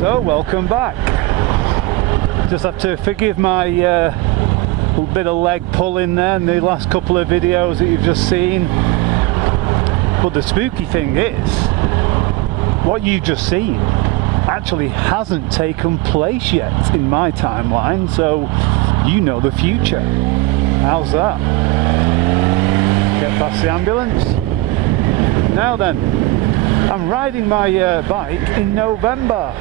So welcome back. Just have to forgive my little bit of leg pulling there in the last couple of videos that you've just seen. But the spooky thing is, what you've just seen actually hasn't taken place yet in my timeline, so you know the future. How's that? Get past the ambulance. Now then, I'm riding my bike in November.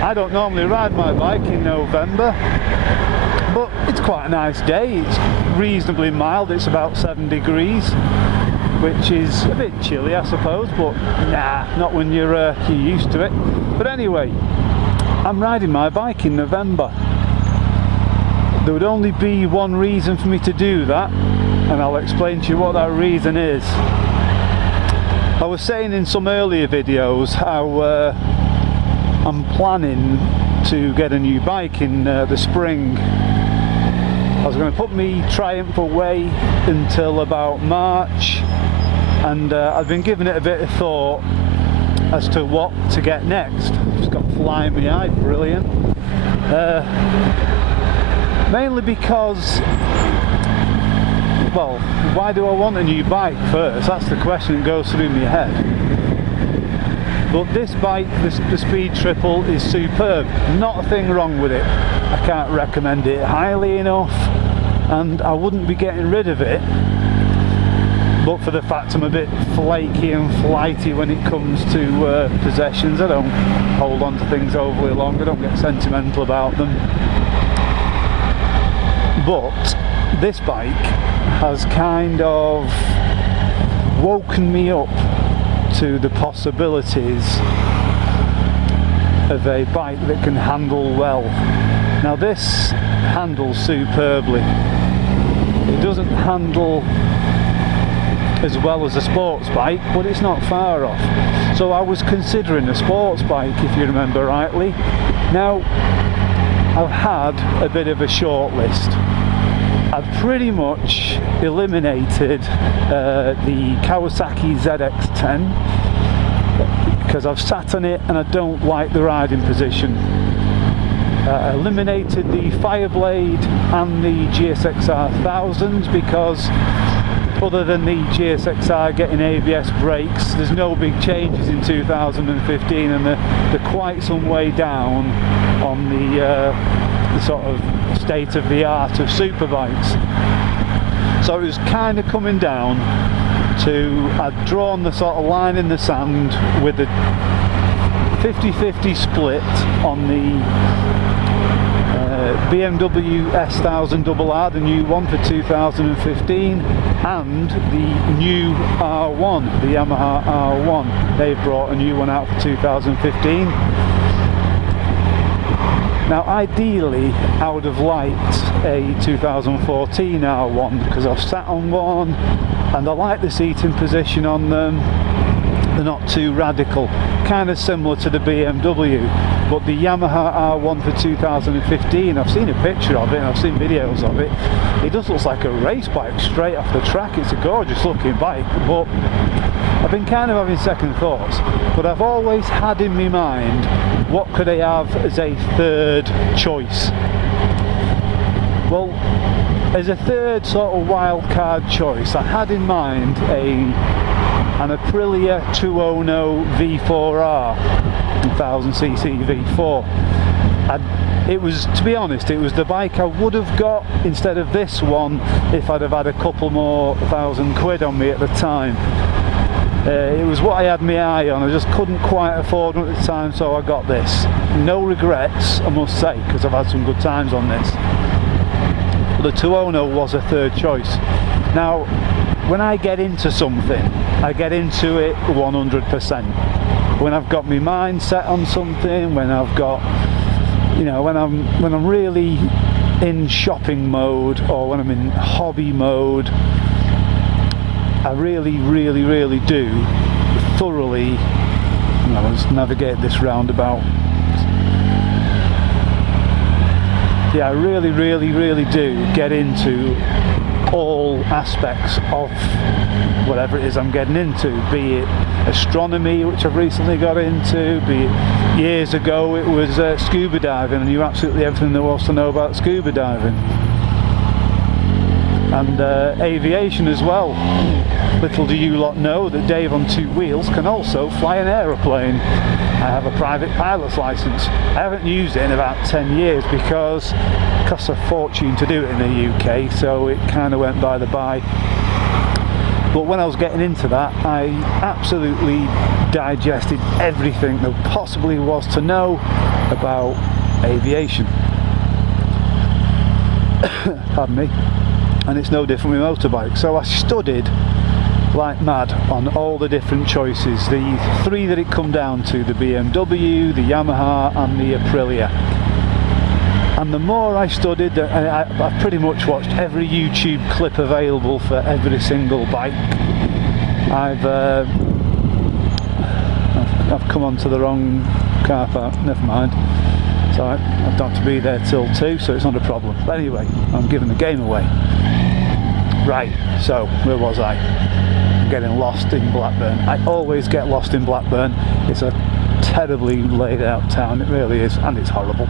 I don't normally ride my bike in November, but it's quite a nice day. It's reasonably mild, it's about 7 degrees, which is a bit chilly I suppose, but nah, not when you're used to it. But anyway, I'm riding my bike in November. There would only be one reason for me to do that, and I'll explain to you what that reason is. I was saying in some earlier videos how I'm planning to get a new bike in the spring. I was going to put me Triumph away until about March, and I've been giving it a bit of thought as to what to get next. Just got fly in my eye, brilliant. Mainly because, well, why do I want a new bike first? That's the question that goes through my head. But this bike, the Speed Triple, is superb. Not a thing wrong with it. I can't recommend it highly enough, and I wouldn't be getting rid of it but for the fact I'm a bit flaky and flighty when it comes to possessions. I don't hold on to things overly long, I don't get sentimental about them. But this bike has kind of woken me up to the possibilities of a bike that can handle well. Now this handles superbly. It doesn't handle as well as a sports bike, but it's not far off. So I was considering a sports bike, if you remember rightly. Now I've had a bit of a short list. I've pretty much eliminated the Kawasaki ZX-10 because I've sat on it and I don't like the riding position. Eliminated the Fireblade and the GSXR 1000s because other than the GSXR getting ABS brakes, there's no big changes in 2015, and they're quite some way down on the sort of state of the art of superbikes. So it was kind of coming down to, I'd drawn the sort of line in the sand with a 50-50 split on the BMW S1000RR, the new one for 2015, and the new R1, the Yamaha R1. They've brought a new one out for 2015. Now ideally I would have liked a 2014 R1 because I've sat on one and I like the seating position on them. They're not too radical, kind of similar to the BMW, but the Yamaha R1 for 2015, I've seen a picture of it and I've seen videos of it. It just looks like a race bike straight off the track. It's a gorgeous looking bike, but I've been kind of having second thoughts. But I've always had in my mind, what could I have as a third choice? Well, as a third sort of wild card choice, I had in mind an Aprilia Tuono V4R 1000cc V4. It was, to be honest, it was the bike I would have got instead of this one if I'd have had a couple more £1,000 on me at the time. It was what I had my eye on. I just couldn't quite afford them at the time, so I got this. No regrets, I must say, because I've had some good times on this. But the Tuono was a third choice. Now, when I get into something, I get into it 100%. When I've got my mind set on something, when I've got, you know, when I'm really in shopping mode or when I'm in hobby mode, I really do thoroughly, let's navigate this roundabout. Yeah, I really do get into all aspects of whatever it is I'm getting into, be it astronomy, which I've recently got into, be it years ago it was scuba diving, and knew absolutely everything there was to know about scuba diving, and aviation as well. Little do you lot know that Dave on two wheels can also fly an aeroplane. I have a private pilot's license. I haven't used it in about 10 years because it costs a fortune to do it in the UK, so it kind of went by the by. But when I was getting into that, I absolutely digested everything there possibly was to know about aviation. Pardon me. And it's no different with motorbikes. So I studied like mad on all the different choices, the three that it come down to, the BMW, the Yamaha and the Aprilia. And the more I studied, I've pretty much watched every YouTube clip available for every single bike. I've come onto the wrong car park, never mind. So I've got to be there till 2, so it's not a problem. But anyway, I'm giving the game away. Right, so where was I? I'm getting lost in Blackburn. I always get lost in Blackburn. It's a terribly laid out town, it really is, and it's horrible.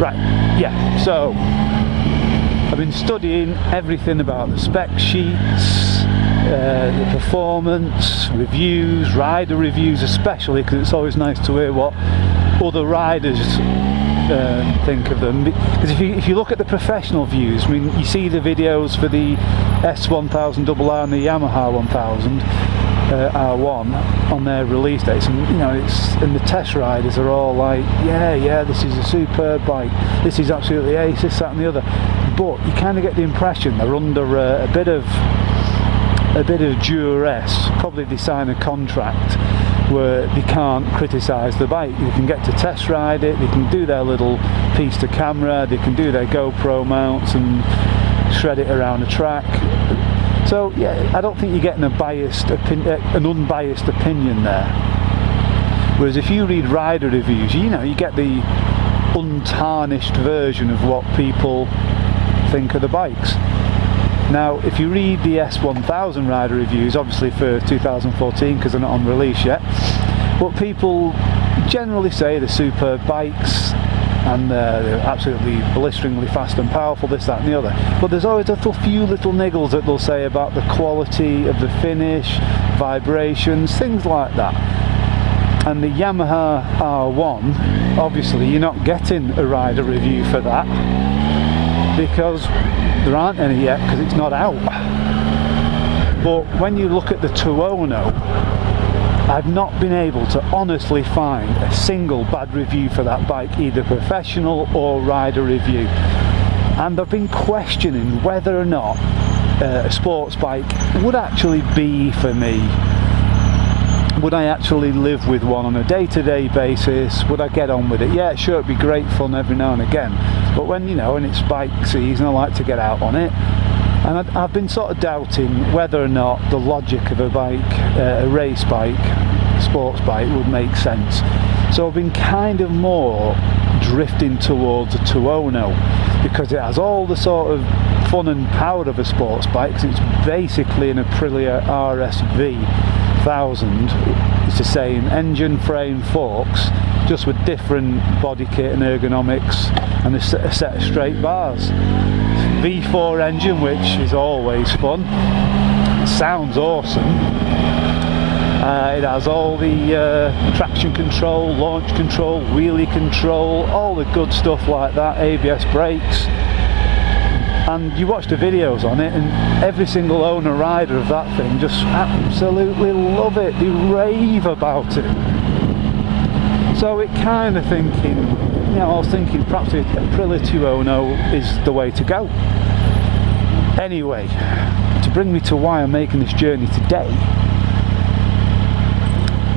Right, yeah, so I've been studying everything about the spec sheets, the performance, reviews, rider reviews especially, because it's always nice to hear what other riders think of them. Because if you look at the professional views, I mean, you see the videos for the S1000RR and the Yamaha 1000 R1 on their release dates, and you know, and the test riders are all like, yeah, this is a superb bike, this is absolutely ace, this, that and the other. But you kind of get the impression they're under a bit of duress. Probably they sign a contract where they can't criticise the bike. They can get to test ride it, they can do their little piece to camera, they can do their GoPro mounts and shred it around the track. So yeah, I don't think you're getting an unbiased opinion there. Whereas if you read rider reviews, you know, you get the untarnished version of what people think of the bikes. Now, if you read the S1000 rider reviews, obviously for 2014 because they're not on release yet, but people generally say they're superb bikes and they're absolutely blisteringly fast and powerful, this, that and the other. But there's always a few little niggles that they'll say about the quality of the finish, vibrations, things like that. And the Yamaha R1, obviously you're not getting a rider review for that, because there aren't any yet, because it's not out. But when you look at the Tuono, I've not been able to honestly find a single bad review for that bike, either professional or rider review. And I've been questioning whether or not a sports bike would actually be for me. Would I actually live with one on a day-to-day basis? Would I get on with it? Yeah, sure, it'd be great fun every now and again. But when, you know, when it's bike season, I like to get out on it. And I've been sort of doubting whether or not the logic of a bike, a race bike, sports bike, would make sense. So I've been kind of more drifting towards a Tuono, because it has all the sort of fun and power of a sports bike, because it's basically an Aprilia RSV 1000. It's the same engine, frame, forks, just with different body kit and ergonomics and a set of straight bars. V4 engine, which is always fun. It sounds awesome. It has all the traction control, launch control, wheelie control, all the good stuff like that, ABS brakes. And you watch the videos on it, and every single owner rider of that thing just absolutely love it. They rave about it. So it kind of thinking, you know, I was thinking perhaps a Aprilia Tuono is the way to go. Anyway, to bring me to why I'm making this journey today,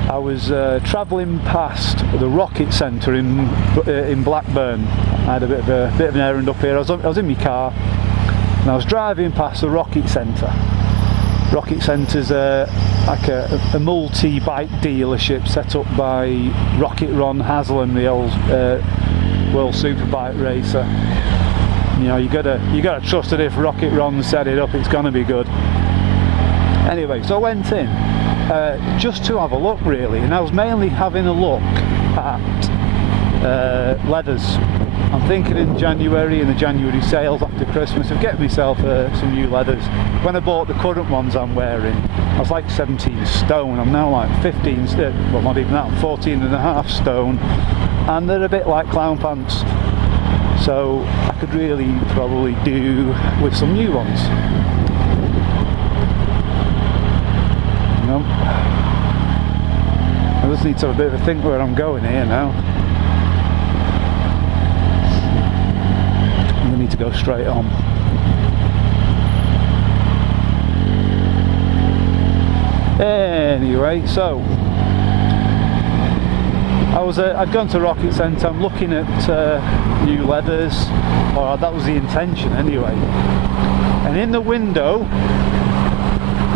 I was travelling past the Rocket Centre in Blackburn. I had a bit of an errand up here. I was in my car and I was driving past the Rocket Centre. Rocket Centre's like a multi-bike dealership set up by Rocket Ron Haslam, the old World Superbike racer. You know, you gotta trust that if Rocket Ron set it up, it's gonna be good. Anyway, so I went in just to have a look really, and I was mainly having a look at leathers. I'm thinking in January, in the January sales after Christmas, of getting myself some new leathers. When I bought the current ones I'm wearing, I was like 17 stone. I'm now like 15, well not even that, I'm 14 and a half stone, and they're a bit like clown pants. So I could really probably do with some new ones. You know, I just need to have a bit of a think where I'm going here now. I need to go straight on. Anyway, so I'd gone to Rocket Centre. I'm looking at new leathers, or that was the intention anyway. And in the window,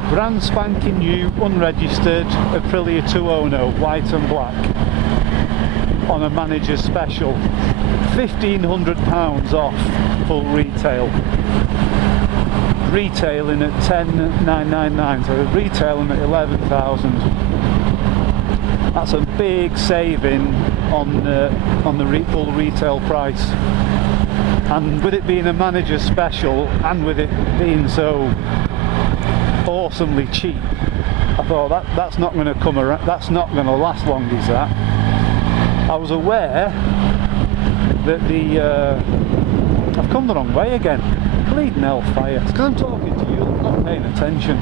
brand spanking new, unregistered Aprilia Tuono, white and black, on a manager's special, £1,500 off full retail. Retailing at 10,999, so retailing at 11,000. That's a big saving on the full retail price. And with it being a manager's special, and with it being so awesomely cheap, I thought that's not going to come around. That's not going to last long, is that? I was aware that I've come the wrong way again. Bleeding hellfire. It's because I'm talking to you, I'm not paying attention. I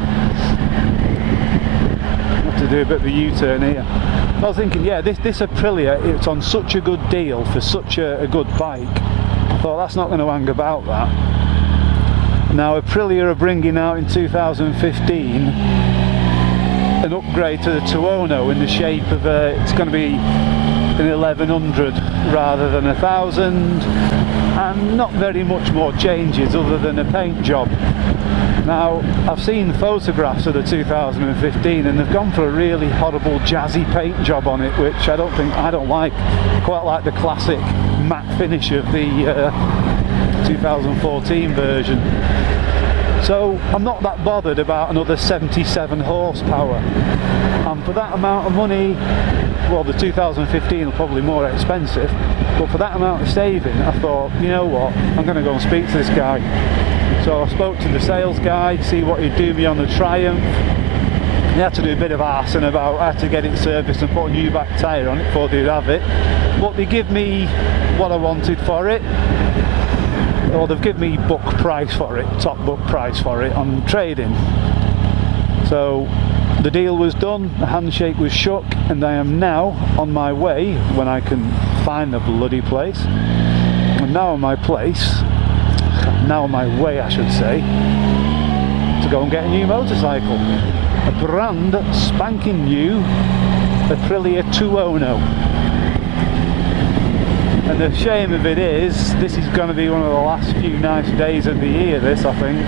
have to do a bit of a U-turn here. I was thinking, yeah, this Aprilia, it's on such a good deal for such a good bike. I thought that's not going to hang about that. Now Aprilia are bringing out in 2015 an upgrade to the Tuono in the shape of it's going to be an 1100 rather than 1000, and not very much more changes other than a paint job. Now I've seen photographs of the 2015 and they've gone for a really horrible jazzy paint job on it, which I don't like. Quite like the classic matte finish of the 2014 version. So I'm not that bothered about another 77 horsepower, and for that amount of money, well, the 2015 are probably more expensive, but for that amount of saving, I thought, you know what, I'm going to go and speak to this guy. So I spoke to the sales guy, see what he'd do me on the Triumph. He had to do a bit of arsing about how to get it serviced and put a new back tyre on it before they'd have it, but they give me what I wanted for it. Or they've given me book price for it, top book price for it on trading. So the deal was done, the handshake was shook, and I am now on my way, when I can find the bloody place. I'm now on my way I should say, to go and get a new motorcycle. A brand spanking new Aprilia Tuono. And the shame of it is, this is going to be one of the last few nice days of the year, this, I think,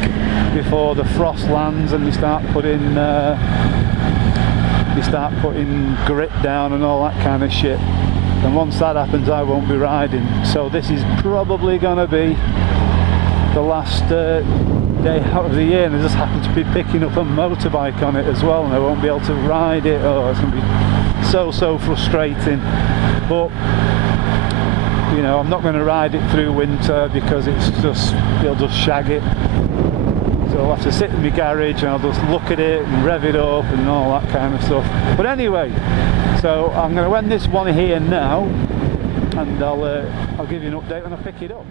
before the frost lands and they start putting grit down and all that kind of shit. And once that happens, I won't be riding. So this is probably going to be the last day out of the year, and I just happen to be picking up a motorbike on it as well, and I won't be able to ride it. Oh, it's going to be so frustrating. But you know, I'm not going to ride it through winter because it'll just shag it. So I'll have to sit in my garage and I'll just look at it and rev it up and all that kind of stuff. But anyway, so I'm going to end this one here now, and I'll give you an update when I pick it up.